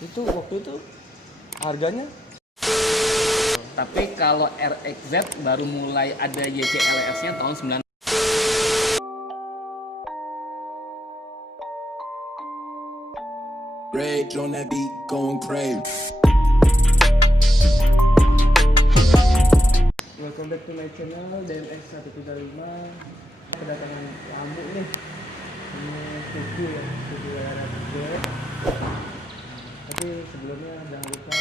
Itu waktu itu harganya Tapi kalau RXZ baru mulai ada YCLS-nya tahun 9. Rage on that beat, going crazy. Welcome back to my channel DMX 135. Kedatangan tamu nih. Ini suku ya, suku RXZ. Tapi sebelumnya jangan lupa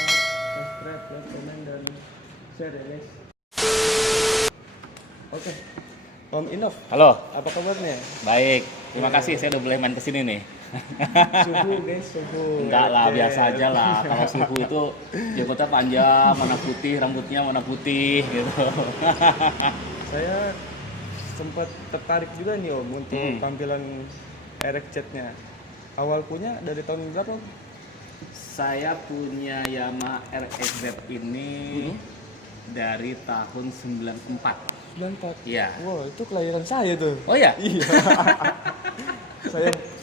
subscribe, like, komen, dan share ya guys. Oke, Om Inof, Halo, apa kabarnya? baik. Terima kasih saya udah boleh main kesini nih. Suhu guys, suhu. Enggak lah, biasa aja lah. Kalau suhu itu jenggotnya panjang, mana putih, rambutnya mana putih gitu. Saya sempat tertarik juga nih Om untuk tampilan RXZ-nya. Awal punya dari tahun berapa Om? Saya punya Yamaha RXZ ini dari tahun 94. 94. Iya. Wow, itu kelahiran saya tuh. Oh ya? Iya.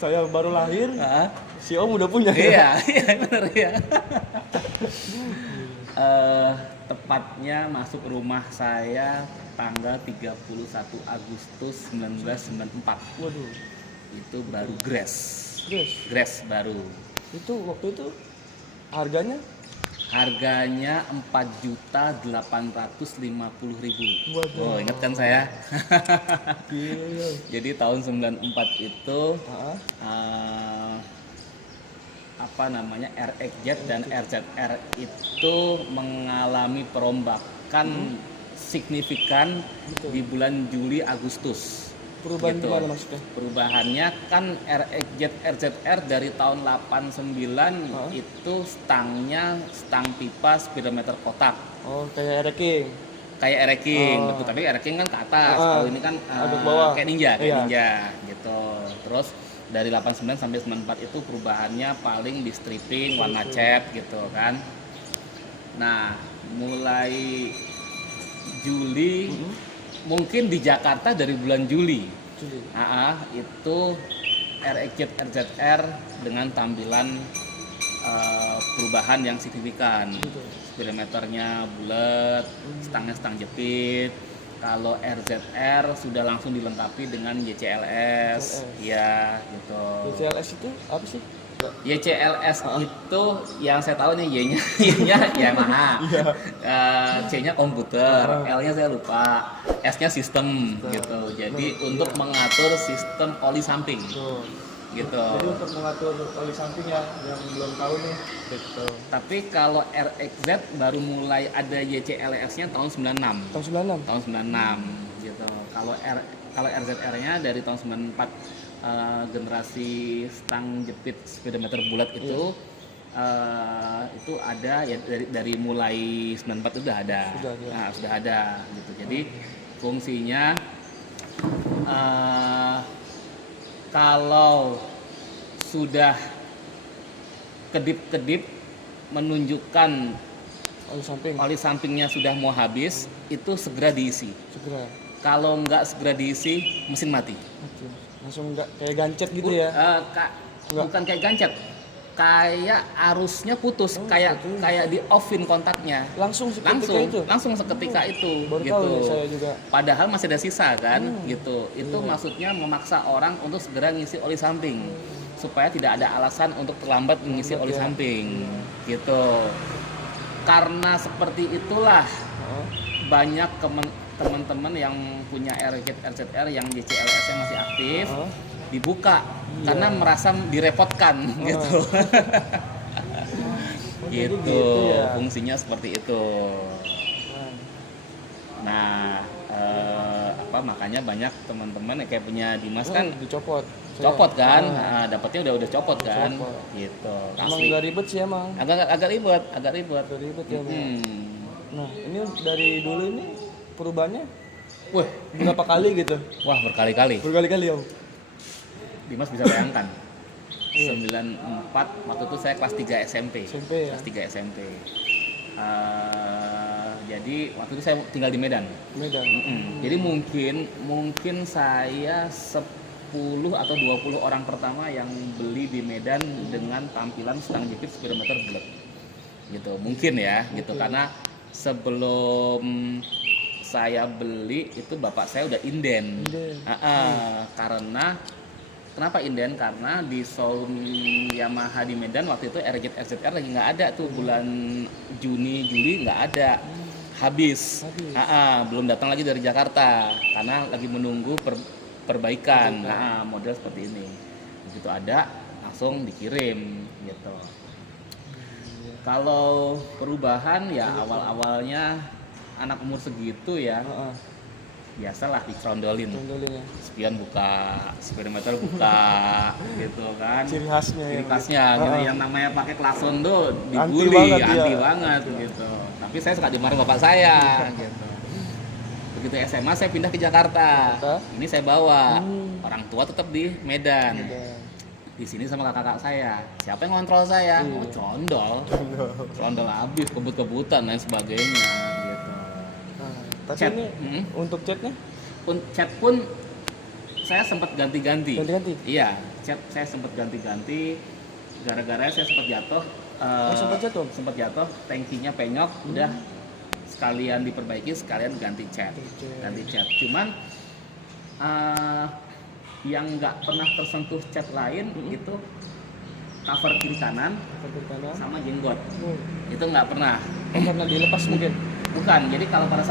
saya baru lahir, Heeh. si Om udah punya. Iya, iya benar ya. Tepatnya masuk rumah saya tanggal 31 Agustus 1994. Waduh. Itu baru Grass. Terus Grass baru. itu waktu itu harganya Harganya 4.850.000. Waduh. Oh, ingat kan saya? gila. Jadi tahun 94 itu Heeh. apa namanya RXZ dan RZR itu mengalami perombakan signifikan Betul. di bulan Juli Agustus. Perubahan Gitu. gimana maksudnya? Perubahannya kan RXZ RZR dari tahun 89 itu stang pipa speedometer kotak Oh, kayak King. kayak Ereking, Oh. betul. Tapi Ereking kan ke atas, kalau ini kan Ada bawah. kayak ninja, Iya. gitu. Terus dari 89 sampai 94 itu perubahannya paling di stripping, warna cat gitu kan. Nah, mulai Juli, mungkin di Jakarta dari bulan Juli, Jadi, itu RXZ RZR dengan tampilan perubahan yang signifikan. Betul. Speedometernya bulat, stangnya stang jepit. Kalau RZR sudah langsung dilengkapi dengan YCLS, ya gitu. CLS itu apa sih? YCLS itu yang saya tahu nih Y-nya, Y-nya Yamaha, C-nya komputer, L-nya saya lupa, S-nya sistem gitu. Jadi untuk mengatur sistem oli samping Tuh. gitu. Jadi untuk mengatur oli samping ya, yang belum tahu nih. Gitu. Tapi kalau RXZ baru mulai ada YCLS-nya tahun 96. Tahun 96. Tahun 96 gitu. Kalau RZR-nya dari tahun 94, generasi stang jepit speedometer bulat itu ada ya dari mulai 94 itu udah ada. Sudah ada. Nah, sudah ada gitu. Jadi fungsinya kalau sudah kedip-kedip menunjukkan Oli samping. oli sampingnya sudah mau habis, itu segera diisi. Segera. Kalau nggak segera diisi, mesin mati. Oke. Langsung nggak kayak gancet gitu ya? Nggak. Bukan kayak gancet, kayak arusnya putus, kayak di offin kontaknya. Langsung seketika Langsung itu. seketika itu, Baru gitu. tahu nih saya juga. Padahal masih ada sisa kan, gitu. Itu maksudnya memaksa orang untuk segera ngisi oli samping, supaya tidak ada alasan untuk terlambat mengisi oli samping, gitu. Karena seperti itulah banyak teman-teman yang punya RXZ RZR yang YCLS-nya masih aktif dibuka karena merasa direpotkan gitu. Jadi Gitu, gitu ya. fungsinya seperti itu. Nah, makanya banyak teman-teman yang kayak punya Dimas kan dicopot. copot kan, dapatnya udah copot kan, Copot. gitu. Emang Asli. nggak ribet sih emang. Agak ribet. Nggak ribet ya. Bang. Hmm. Nah, ini dari dulu ini perubahannya Wah, berapa kali gitu? wah berkali-kali. Berkali-kali Om. Dimas bisa bayangkan. 94 waktu itu saya kelas 3 SMP. SMP ya? Kelas 3 SMP. Jadi waktu itu saya tinggal di Medan. Medan. Jadi mungkin saya atau 20 orang pertama yang beli di Medan dengan tampilan stang jepit speedometer bulat. Gitu. Mungkin ya, gitu. Karena sebelum saya beli itu bapak saya udah inden. Karena kenapa inden? Karena di showroom Yamaha di Medan waktu itu RZ RZR lagi nggak ada tuh, bulan Juni Juli nggak ada, habis. Belum datang lagi dari Jakarta karena lagi menunggu perbaikan. Model seperti ini. Begitu ada langsung dikirim gitu. Kalau perubahan ya awal-awalnya anak umur segitu ya, biasalah dicerondolin. Ya. Spion buka, speedometer buka, gitu kan. Ciri khasnya. Gitu. Yang namanya pakai klakson tuh Anti dibully, banget, banget gitu. Tapi saya suka dimarahin bapak saya, gitu. Begitu SMA saya pindah ke Jakarta. Ini saya bawa. Orang tua tetap di Medan. Di sini sama kakak saya. Siapa yang ngontrol saya? Condol habis, kebut-kebutan dan sebagainya gitu. Tapi Chat. ini untuk chatnya? Chat pun saya sempat ganti-ganti. Iya, chat saya sempat ganti-ganti gara-gara saya sempat jatuh. Sempat jatuh, tangkinya penyok, udah sekalian diperbaiki, sekalian ganti chat. Cuman yang nggak pernah tersentuh cat lain itu cover kiri kanan sama jenggot. Itu nggak pernah. Karena dilepas mungkin? Bukan. Jadi kalau pada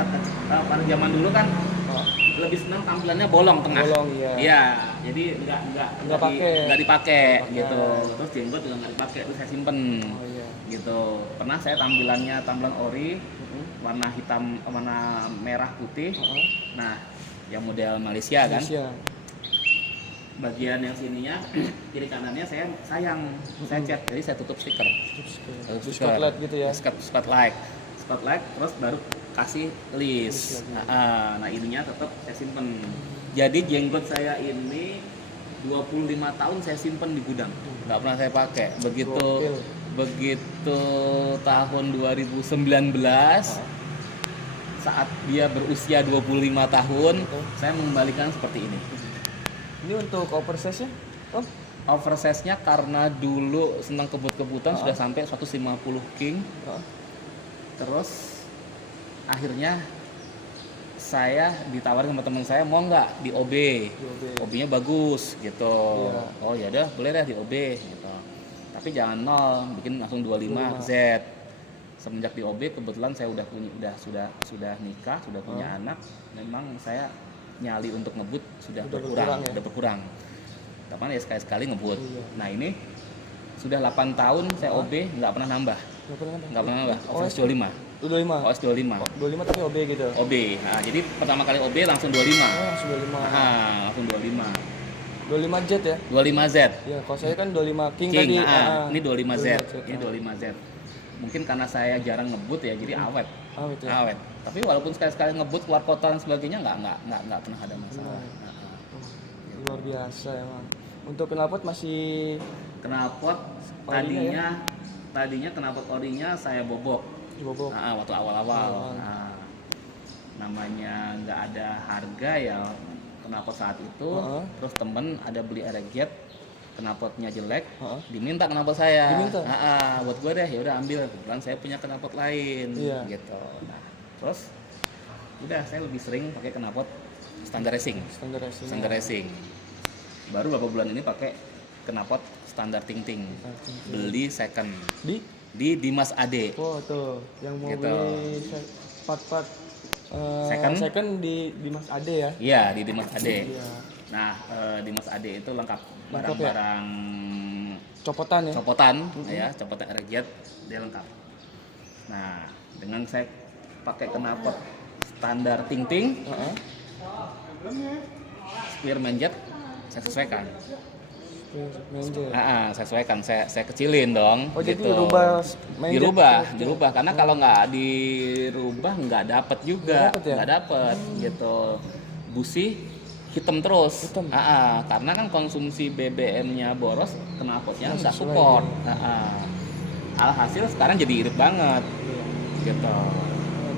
pada zaman dulu kan lebih senang tampilannya bolong tengah. Iya. Jadi nggak dipakai gitu. Terus jenggot juga nggak dipakai, terus saya simpen. Gitu. Pernah saya tampilan ori, warna hitam, warna merah putih. Nah, yang model Malaysia kan. Bagian yang sininya kiri kanannya saya cat, jadi saya tutup stiker. Spotlight gitu ya. Spotlight terus baru kasih list. Nah, ininya tetap saya simpen. Jadi jenggot saya ini 25 tahun saya simpen di gudang, nggak pernah saya pakai. Begitu tahun 2019 saat dia berusia 25 tahun, saya mengembalikan seperti ini. Ini untuk oversize-nya? Oversize-nya karena dulu senang kebut-kebutan sudah sampai 150 king. Terus akhirnya saya ditawarin sama teman saya, mau nggak di OB? OB-nya bagus gitu. Oh ya udah, boleh deh di OB gitu. Tapi jangan 0, bikin langsung 25 Z. Semenjak di OB kebetulan saya sudah nikah, sudah punya anak. Memang saya nyali untuk ngebut sudah berkurang. Kapan ya sekali-sekali ngebut. Nah ini sudah 8 tahun saya OB nggak pernah nambah. OS 25. OS 25. 25 tapi OB gitu. OB. Nah, jadi pertama kali OB langsung 25. Langsung 25. Langsung 25. 25 Z ya? 25 Z. Iya, kalau saya kan 25 King tadi. Ini 25 Z. Ini 25 Z. Mungkin karena saya jarang ngebut ya, jadi awet. Awet. Tapi walaupun sekali-sekali ngebut keluar kota dan sebagainya nggak pernah ada masalah. Luar biasa emang. Untuk knalpot masih tadinya knalpot orinya saya bobok. Waktu awal-awal. Namanya nggak ada harga ya knalpot saat itu. Terus temen ada beli RZ, knalpotnya jelek, diminta knalpot saya. Buat gue deh, ya udah ambil. Kebetulan saya punya knalpot lain, gitu. Nah, terus udah saya lebih sering pakai knalpot standar racing. Baru beberapa bulan ini pakai knalpot standar ting-ting. Beli second di Dimas Ade. Oh tuh, yang mau beli part-part second di Dimas Ade ya? Iya, di Dimas Ade. Nah, Dimas Ade itu lengkap barang-barang copotan ya, copotan RZ dia lengkap. Nah, dengan saya pakai knalpot standar ting-ting, spear manjet saya sesuaikan. Saya sesuaikan, saya kecilin dong. Jadi gitu. dirubah karena kalau nggak dirubah nggak dapet juga, nggak dapet gitu. Busi hitam terus. Karena kan konsumsi BBM-nya boros, knalpotnya nggak support. Alhasil sekarang jadi irit banget, gitu.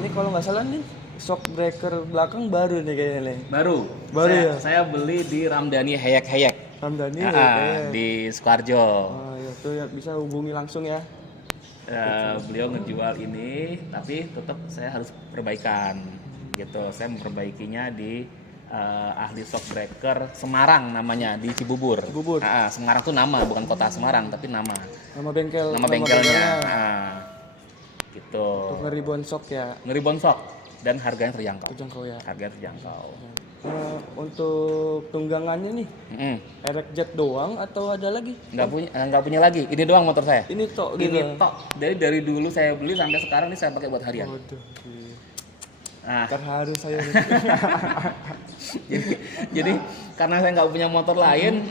Ini kalau nggak salah nih shock breaker belakang baru nih kayaknya nih. Baru ya? Saya beli di Ramdhani Hayek Ramdhani di Sukoharjo. ya tuh ya, bisa hubungi langsung ya. Beliau ngejual ini, tapi tetap saya harus perbaikan gitu. Saya memperbaikinya di ahli shock breaker Semarang namanya, di Cibubur. Semarang tuh nama, bukan kota Semarang tapi nama bengkelnya. Gitu. Untuk ngeribuan shock ya. Ngeribuan shock dan harganya terjangkau. Ya. Harganya terjangkau. Untuk tunggangannya nih, RX-Jet doang atau ada lagi? Nggak punya lagi. Ini doang motor saya. Ini tok. Dari dulu saya beli sampai sekarang ini saya pakai buat harian. Waduh. Nah, terharu saya. jadi karena saya nggak punya motor lain,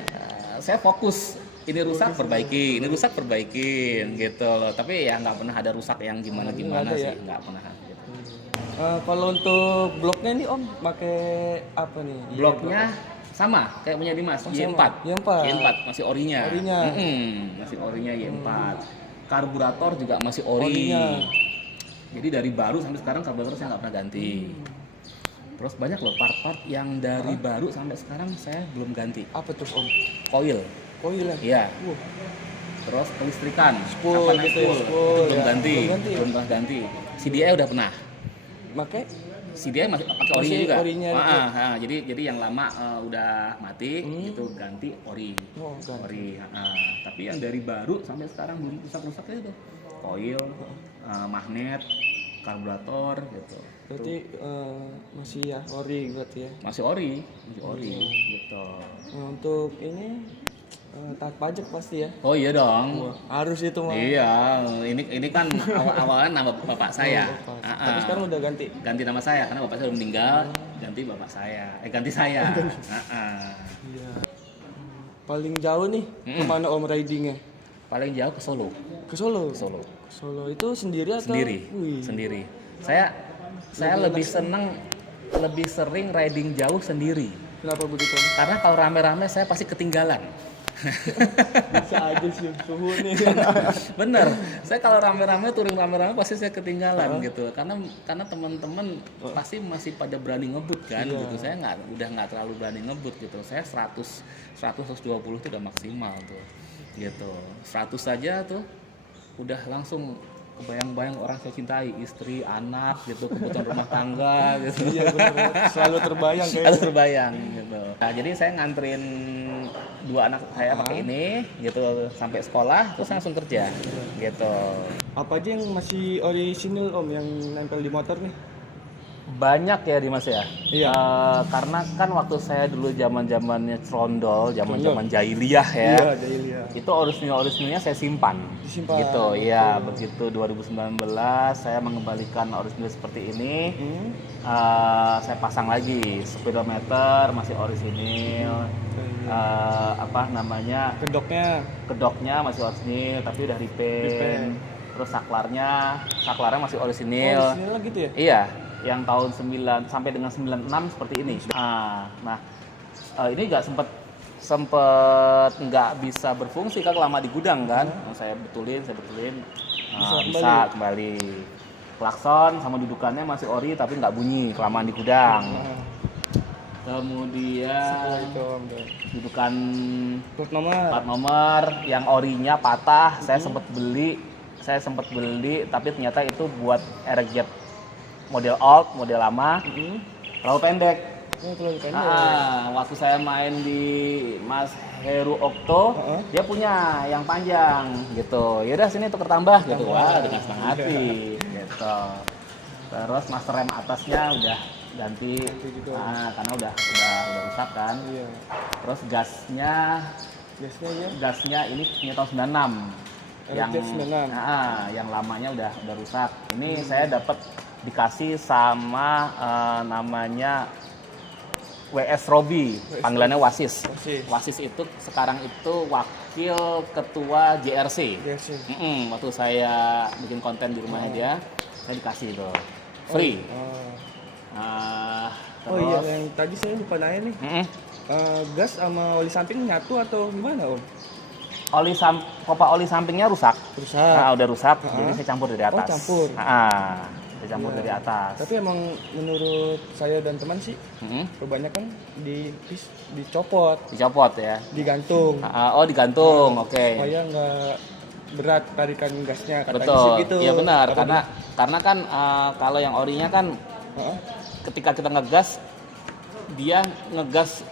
saya fokus. Ini rusak perbaikin gitu loh. Tapi ya nggak pernah ada rusak yang gimana sih, nggak pernah. Gitu. Kalau untuk bloknya nih Om, pakai apa nih? Bloknya sama kayak punya Dimas, Y4. Y4 masih orinya. Masih orinya Y4. Karburator juga masih ori. Jadi dari baru sampai sekarang karburator saya nggak pernah ganti. Terus banyak loh part-part yang dari baru sampai sekarang saya belum ganti. Apa tuh Om? Koil ya? Iya. Terus kelistrikan, spool gitu ya, itu belum pernah ganti. CDI udah pernah. Pakai CDI masih pakai orinya juga. Jadi yang lama udah mati, itu ganti ori. Ori. Tapi yang dari baru sampai sekarang belum rusak-rusak itu. Koil, magnet, karburator gitu. Berarti masih ya ori berarti ya. Masih ori gitu. Untuk ini taat pajak pasti ya. Oh iya dong. Harus itu mah. Iya, ini kan awalnya nama bapak saya. Tapi sekarang udah ganti. Ganti nama saya karena bapak saya udah meninggal, ganti bapak saya. Ganti saya. Iya. Paling jauh nih kemana Om ridingnya? Paling jauh ke Solo. Ke Solo. Solo itu sendiri atau? Sendiri. Saya lebih sering riding jauh sendiri. Kenapa begitu? Karena kalau rame-rame saya pasti ketinggalan. Bisa aja sih suhu nih. Bener, saya kalau rame-rame touring rame-rame pasti saya ketinggalan gitu. Karena teman-teman pasti masih pada berani ngebut kan gitu. Saya udah nggak terlalu berani ngebut gitu. Saya 120 itu udah maksimal tuh. Gitu. 100 saja tuh udah langsung kebayang-bayang orang saya cintai, istri, anak gitu, kebutuhan rumah tangga gitu. Iya benar. Selalu terbayang gitu. Nah, jadi saya nganterin 2 anak saya pakai ini gitu sampai sekolah terus langsung kerja gitu. Apa aja yang masih orisinil Om yang nempel di motor nih? Banyak ya Dimas ya. Iya. Karena kan waktu saya dulu zamannya trondol, zaman jahiliyah ya. Iya, jahiliyah. Itu orisinilnya saya simpan. Gitu. Iya, begitu 2019 saya mengembalikan orisinil seperti ini. Saya pasang lagi speedometer masih orisinil. Kedoknya masih orisinil tapi udah repaint. Terus saklarnya masih orisinil. Orisinil gitu ya? Iya, yang tahun 9 sampai dengan 96 seperti ini. Ini nggak sempet nggak bisa berfungsi kan lama di gudang kan. Saya betulin bisa kembali. Klakson sama dudukannya masih ori tapi nggak bunyi kelamaan di gudang. Kemudian dudukan plat nomor yang orinya patah. Saya sempat beli tapi ternyata itu buat RX-Jet model old, model lama, terlalu pendek. Waktu saya main di Mas Heru Okto, dia punya yang panjang gitu. Yaudah sini tuker tambah gitu. Wah, dengan senang hati gitu. Terus master rem atasnya udah ganti karena udah rusak kan. Terus gasnya ini punya tahun 96. Yang lamanya udah rusak. Ini saya dapat dikasih sama namanya WS Robi, panggilannya Wasis. Wasis itu sekarang itu wakil ketua JRC. Waktu saya bikin konten di rumahnya dia, saya dikasih itu free. Iya, yang tadi saya lupa nanya nih. Gas sama oli samping nyatu atau gimana Om? Pipa oli sampingnya rusak. Udah rusak, jadi saya campur dari atas. Campur. Jadi dicampur Iya. dari atas. Tapi emang menurut saya dan teman sih Mm-mm. kebanyakan dicopot, Dicopot ya. digantung Oh digantung, oke. supaya nggak berat tarikan gasnya katanya sih Betul. gitu. Iya benar, Apa karena kan kalau yang orinya kan Heeh. ketika kita ngegas, dia ngegas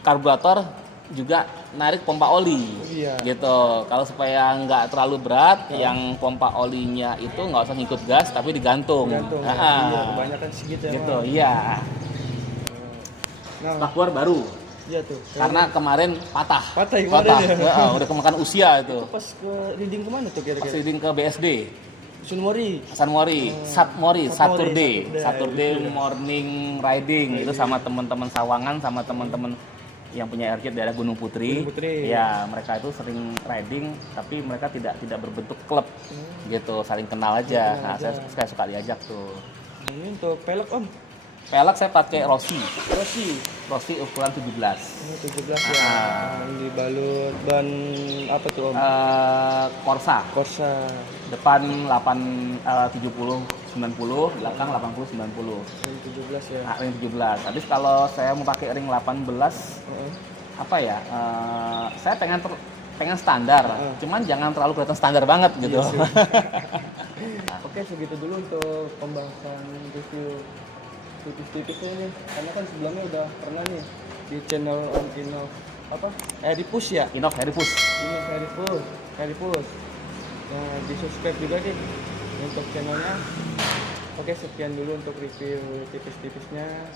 karburator juga narik pompa oli. Iya. Gitu. Kalau supaya nggak terlalu berat, yang pompa olinya itu nggak usah ngikut gas tapi digantung. Gantung. Ah, Iya, kebanyakan sih gitu. Gitu, emang. iya. Nah, Setelah keluar baru. iya tuh. Karena kemarin patah. Patah ya kemarin ya? Heeh, udah kemakan usia itu. Pas ke reading kemana tuh Pas kira-kira? reading ke BSD. Sunmori. Satmori, Saturday Saturday. morning riding itu sama teman-teman Sawangan, sama teman-teman yang punya airjet daerah Gunung Putri. Gunung Putri. Ya, mereka itu sering riding, tapi mereka tidak berbentuk klub, gitu, saling kenal aja. Kenal Nah, aja. saya suka diajak tuh. Ini untuk pelek om. Pelek saya pakai Rossi Rossi. ukuran 17. Ini 17 ya. Ah. Yang dibalut ban apa tuh om? Corsa, Corsa. depan 70 90, belakang 80 90. Yang 17 ya. Nah, ring 17. Habis kalau saya mau pakai ring 18, Heeh. apa ya? Saya pengen standar, cuman jangan terlalu kelihatan standar banget gitu. Iya sih. Oke, segitu dulu untuk pembahasan review tipis-tipisnya nih. Karena kan sebelumnya udah pernah nih di channel Om Innov apa? Push ya? Innov Herifus. Ini Push. Nah, di subscribe juga deh untuk channelnya. Oke, sekian dulu untuk review tipis-tipisnya.